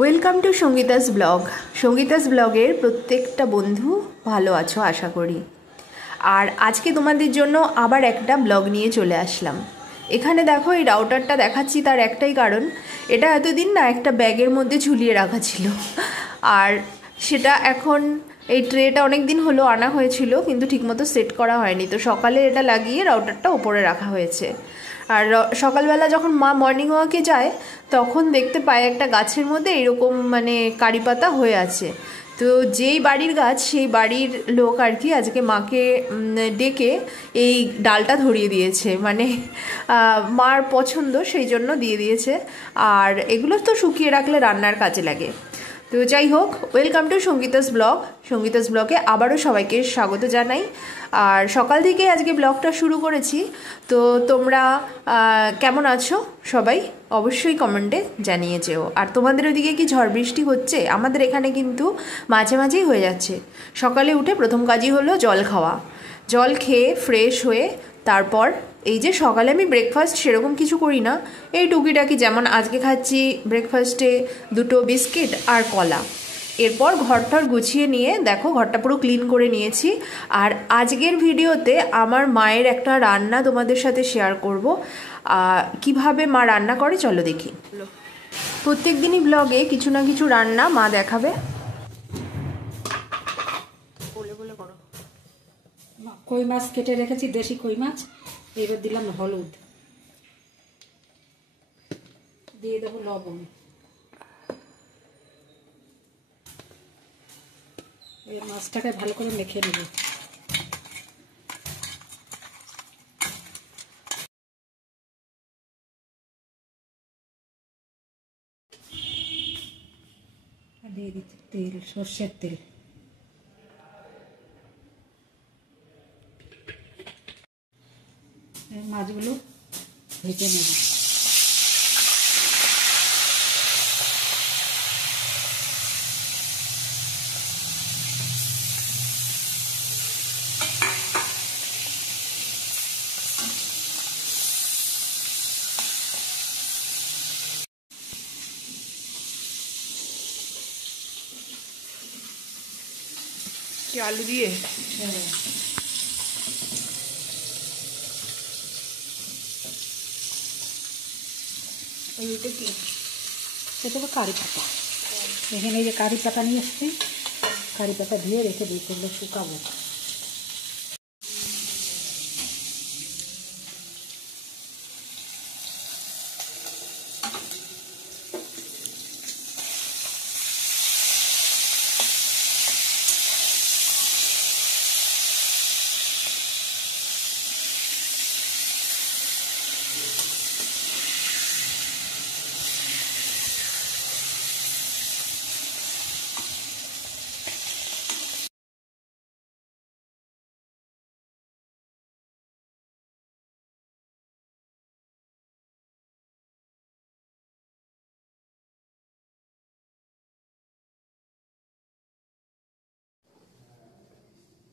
Welcome to Sangeeta's blog. Sangeeta's ব্লগের প্রত্যেকটা বন্ধু ভালো আছো আশা করি। আর আজকে তোমাদের জন্য আবার একটা ব্লগ নিয়ে চলে আসলাম। এখানে দেখো এই রাউটারটা দেখাচ্ছি, তার একটাই কারণ, এটা এতদিন না একটা ব্যাগের মধ্যে ঝুলিয়ে রাখা ছিল, আর সেটা এখন এই ট্রেটা অনেক দিন হলো আনা হয়েছিল কিন্তু ঠিকমতো সেট করা হয়নি, তো সকালে এটা লাগিয়ে রাউটারটা ওপরে রাখা হয়েছে। আর সকালবেলা যখন মা মর্নিং ওয়াকে যায় তখন দেখতে পায় একটা গাছের মধ্যে এরকম মানে কারি পাতা হয়ে আছে। তো যেই বাড়ির গাছ সেই বাড়ির লোক আর কি আজকে মাকে ডেকে এই ডালটা ধরিয়ে দিয়েছে, মানে মার পছন্দ সেই জন্য দিয়ে দিয়েছে। আর এগুলো তো শুকিয়ে রাখলে রান্নার কাজে লাগে। তো যাই হোক, welcome to Sangeeta's blog. Sangeeta's ব্লগে আবারও সবাইকে স্বাগত জানাই। আর সকাল থেকে আজকে ব্লগটা শুরু করেছি, তো তোমরা কেমন আছো সবাই অবশ্যই কমেন্টে জানিয়ে যেও। আর তোমাদের ওদিকে কি ঝড় বৃষ্টি হচ্ছে? আমাদের এখানে কিন্তু মাঝে মাঝেই হয়ে যাচ্ছে। সকালে উঠে প্রথম কাজই হলো জল খাওয়া, জল খেয়ে ফ্রেশ হয়ে তারপর এই যে সকালে আমি ব্রেকফাস্ট সেরকম কিছু করি না, এই টুকিটাকি, যেমন আজকে খাচ্ছি ব্রেকফাস্টে 2টো বিস্কিট আর কলা। এরপর ঘরটার গুছিয়ে নিয়ে দেখো ঘরটা পুরো ক্লিন করে নিয়েছি। আর আজকের ভিডিওতে আমার মায়ের একটা রান্না তোমাদের সাথে শেয়ার করব। কিভাবে মা রান্না করে চলো দেখি। প্রত্যেক দিনই ব্লগে কিছু না কিছু রান্না মা দেখাবে। বলে বলে করো। কই মাছ কেটে রেখেছি, দেশি কই মাছ। এবার দিলাম হলুদ, দিয়ে দেবো লবণ। এবার মাছটাকে ভালো করে মেখে নেব। দিয়ে দিচ্ছি তেল, সর্ষের তেল। মাছগুলো ভেজে নেব। কি আলু দিয়ে? এটা কি? এটা তো কারি পাতা। এখানে এই যে কারি পাতা নিয়ে এসছি, কারি পাতা ধুয়ে রেখে দিই, করলে শুকাবো।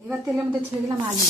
এবার তেলের মধ্যে ছেড়ে দিলাম আলু।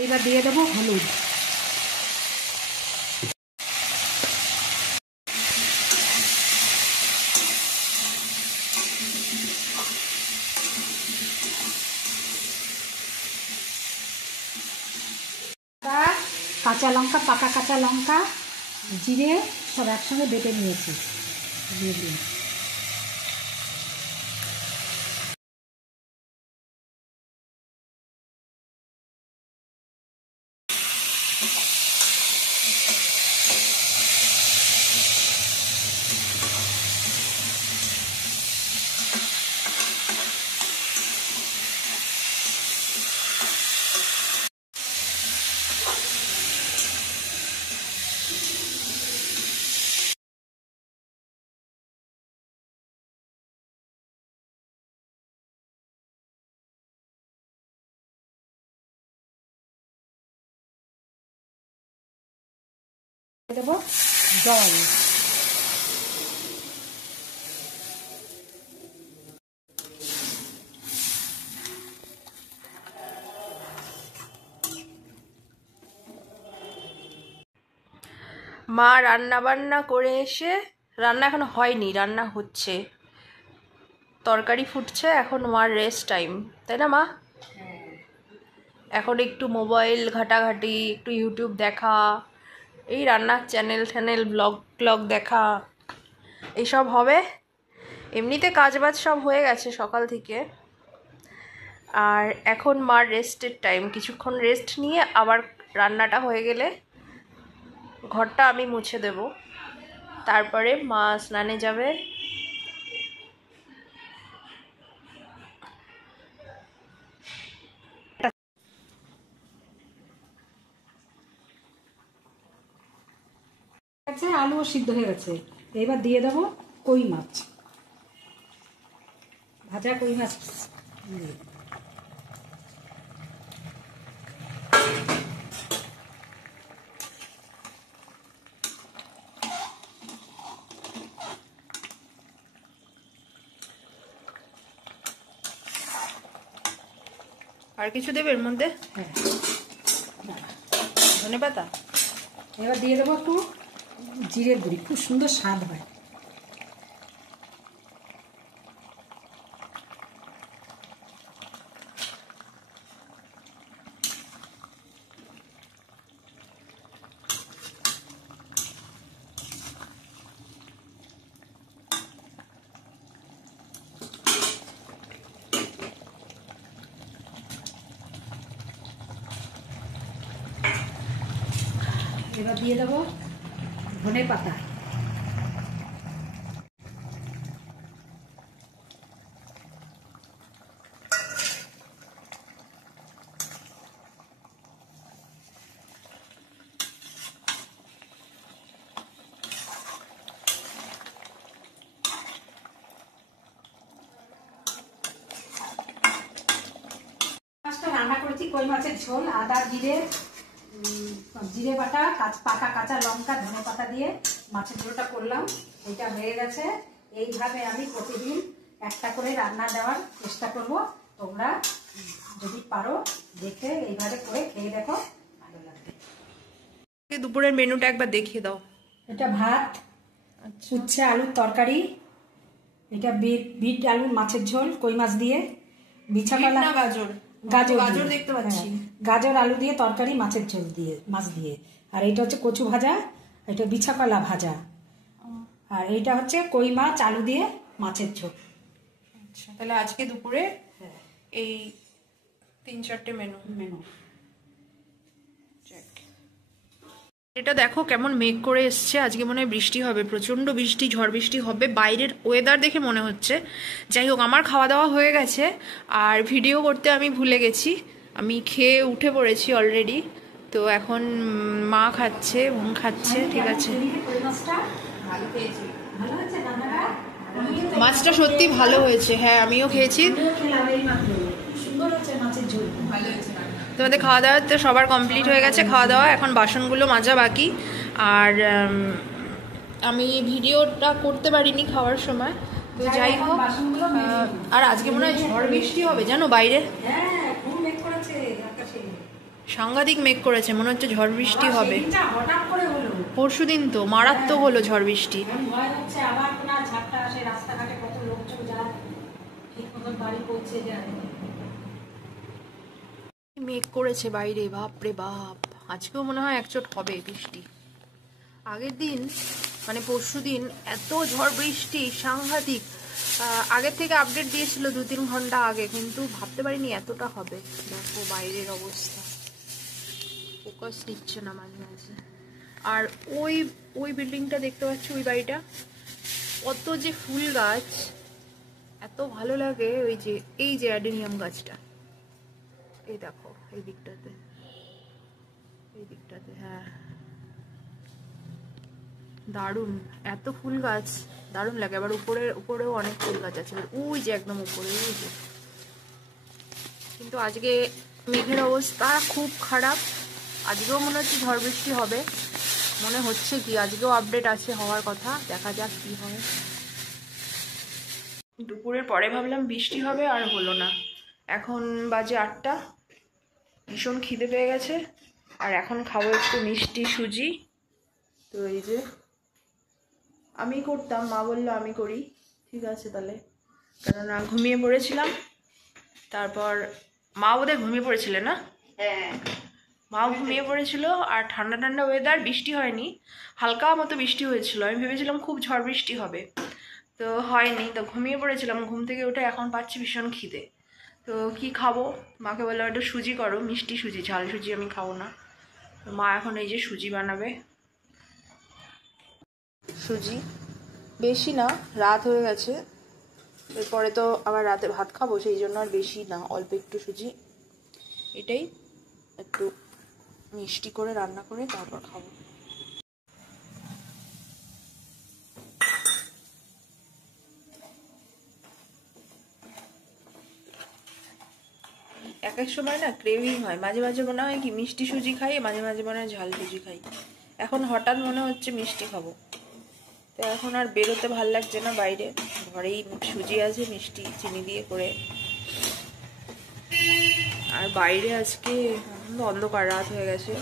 এইবার দিয়ে দেবো হলুদ। কাঁচা লঙ্কা, পাকা কাঁচা লঙ্কা, জিরে সব একসঙ্গে বেটে নিয়েছি, দিয়ে দিন। দেবো জল। মা রান্না বান্না করে এসে, রান্না এখন হয়নি, রান্না হচ্ছে, তরকারি ফুটছে, এখন মার রেস্ট টাইম, তাই না মা? এখন একটু মোবাইল ঘাটাঘাটি, একটু ইউটিউব দেখা, এই রান্নার চ্যানেল ব্লগ দেখা, এইসব হবে। এমনিতে কাজবাজ সব হয়ে গেছে সকাল থেকে, আর এখন মার রেস্টের টাইম। কিছুক্ষণ রেস্ট নিয়ে আবার রান্নাটা হয়ে গেলে ঘরটা আমি মুছে দেব, তারপরে মা স্নানে যাবে। আলুও সিদ্ধ হয়ে গেছে, এবার দিয়ে দেবো কই মাছ, ভাজা কই মাছ। আর কিছু দেবে এর মধ্যে? হ্যাঁ, ধনেপাতা। এবার দিয়ে দেবো একটু জিরের গুঁড়ি, খুব সুন্দর স্বাদ হয়। এবার দিয়ে দেবো ধনে পাতা। মাছটা রান্না করেছি কই মাছের ঝোল, আদা জিরে বাটা, পাকা কাঁচা লঙ্কা, ধনে পাতা দিয়ে মাছের ঝোলটা করলাম। এটা হয়ে গেছে। এইভাবে আমি প্রতিদিন একটা করে রান্না দেওয়ার চেষ্টা করব। তোমরা যদি পারো দেখে এইভাবে করে খেয়ে দেখো, ভালো লাগবে। দুপুরের মেনুটা একবার দেখিয়ে দাও। এটা ভাত, উচ্ছে আলুর তরকারি, এটা বিট আলুর মাছের ঝোল কই মাছ দিয়ে, বিছাকলা গাজর দেখতে পাচ্ছি, গাজর আলু দিয়ে তরকারি, মাছের ঝোল দিয়ে, মাছ দিয়ে। আর এটা হচ্ছে কচু ভাজা, এটা বিছাকলা ভাজা, আর এইটা হচ্ছে কই মাছ আলু দিয়ে মাছের ঝোল। আচ্ছা, তাহলে আজকে দুপুরে এই 3-4টে মেনু। এটা দেখো কেমন মেঘ করে এসছে, আজকে মনে হয় বৃষ্টি হবে, প্রচণ্ড বৃষ্টি, ঝড় বৃষ্টি হবে। বাইরের ওয়েদার দেখে মনে হচ্ছে। যাই হোক, আমার খাওয়া দাওয়া হয়ে গেছে, আর ভিডিও করতে আমি ভুলে গেছি। আমি খেয়ে উঠে পড়েছি অলরেডি। তো এখন মা খাচ্ছে, বোন খাচ্ছে, ঠিক আছে। মাছটা সত্যি ভালো হয়েছে, হ্যাঁ আমিও খেয়েছি। তোমাদের খাওয়া দাওয়া তো সবার কমপ্লিট হয়ে গেছে, খাওয়া দাওয়া, এখন বাসনগুলো মাজা বাকি। আর আমি ভিডিওটা করতে পারিনি খাওয়ার সময়, তো যাই হোক। আর আজকে মনে হয় ঝড় বৃষ্টি হবে জানো, বাইরে সাংঘাতিক মেঘ করেছে, মনে হচ্ছে ঝড় বৃষ্টি হবে। পরশুদিন তো মারাত্মক হলো ঝড় বৃষ্টি। মেঘ করেছে বাইরে, বাপরে বাপ। আজকেও মনে হয় একচোট হবে বৃষ্টি। আগের দিন মানে পরশুদিন এত ঝড় বৃষ্টি সাংঘাতিক। আগের থেকে আপডেট দিয়েছিল 2-3 ঘন্টা আগে, কিন্তু ভাবতে পারিনি এতটা হবে। দেখো বাইরের অবস্থা, ফোকাস নিচ্ছে না মাঝে মাঝে। আর ওই বিল্ডিংটা দেখতে পাচ্ছি, ওই বাড়িটা, কত যে ফুল গাছ, এত ভালো লাগে। এই যে অ্যাডেনিয়াম গাছটা, এই দেখো এই দিকটাতে, হ্যাঁ দারুণ, এত ফুল গাছ দারুণ লাগে। আবার উপরেও অনেক ফুল গাছ আছে, ওই যে একদম উপরে, ওই যে। কিন্তু আজকে মেঘের অবস্থা খুব খারাপ, আজকেও মনে হচ্ছে ঝড় বৃষ্টি হবে। মনে হচ্ছে কি আজকেও আপডেট আছে, হওয়ার কথা, দেখা যাক কি হয়। দুপুরের পরে ভাবলাম বৃষ্টি হবে, আর হলো না। এখন বাজে 8টা, ভীষণ খিদে পেয়ে গেছে। আর এখন খাবো একটু মিষ্টি সুজি। তো এই যে আমি করতাম, মা বললো আমি করি, ঠিক আছে তাহলে, কেননা ঘুমিয়ে পড়েছিলাম। তারপর মা বোধহয় ঘুমিয়ে পড়েছিলে না? হ্যাঁ, মাও ঘুমিয়ে পড়েছিল। আর ঠান্ডা ঠান্ডা ওয়েদার, বৃষ্টি হয়নি, হালকা মতো বৃষ্টি হয়েছিল। আমি ভেবেছিলাম খুব ঝড় বৃষ্টি হবে, তো হয়নি। তো ঘুমিয়ে পড়েছিলাম, ঘুম থেকে উঠে এখন পাচ্ছি ভীষণ খিদে। তো কি খাবো, মাকে বললাম একটু সুজি করো, মিষ্টি সুজি, ঝাল সুজি আমি খাবো না। তো মা এখন এই যে সুজি বানাবে। সুজি বেশি না, রাত হয়ে গেছে, এরপরে তো আবার রাতে ভাত খাবো, সেই জন্য আর বেশি না, অল্প একটু সুজি, এটাই একটু মিষ্টি করে রান্না করে তারপর খাবো। এক এক সময় না ক্রেভিং হয়, মাঝে মাঝে মনে হয় কি মিষ্টি সুজি খাই, মাঝে মাঝে মনে হয় ঝাল সুজি খাই। এখন হঠাৎ মনে হচ্ছে মিষ্টি খাবো। তো এখন আর বেরোতে ভাল লাগছে না বাইরে, ঘরেই সুজি আছে মিষ্টি চিনি দিয়ে করে। আর বাইরে আজকে অন্ধকার, রাত হয়ে গেছে,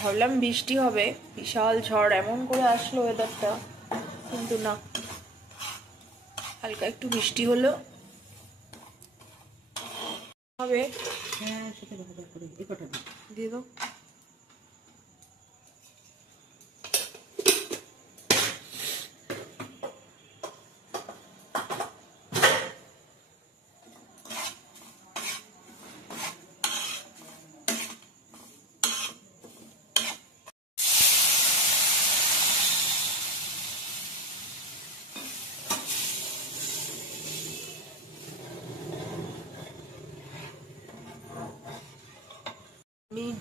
ভাবলাম বৃষ্টি হবে, বিশাল ঝড় এমন করে আসলো ওয়েদারটা, কিন্তু না, হালকা একটু বৃষ্টি হলো হবে। হ্যাঁ, সেটা ভালো করে এই কটা দিয়ে দাও।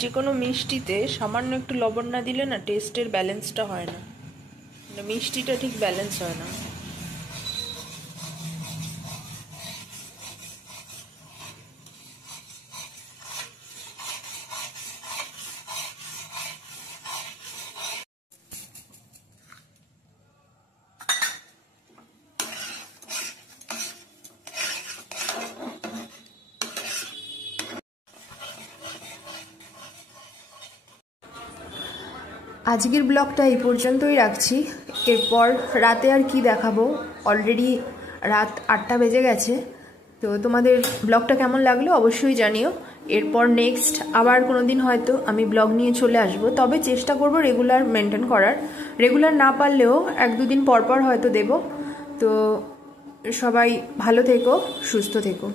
যে কোনো মিষ্টিতে সামান্য একটু লবণ না দিলে না টেস্টের ব্যালেন্সটা হয় না, মানে মিষ্টিটা ঠিক ব্যালেন্স হয় না। আজকের ব্লগটা এই পর্যন্তই রাখছি। এরপর রাতে আর কি দেখাবো, অলরেডি রাত 8টা বেজে গেছে। তো তোমাদের ব্লগটা কেমন লাগলো অবশ্যই জানিও। এরপর নেক্সট আবার কোনো দিন হয়তো আমি ব্লগ নিয়ে চলে আসব, তবে চেষ্টা করব রেগুলার মেনটেন করার। রেগুলার না পারলেও 1-2 দিন পর পর হয়তো দেব। তো সবাই ভালো থেকো, সুস্থ থেকো।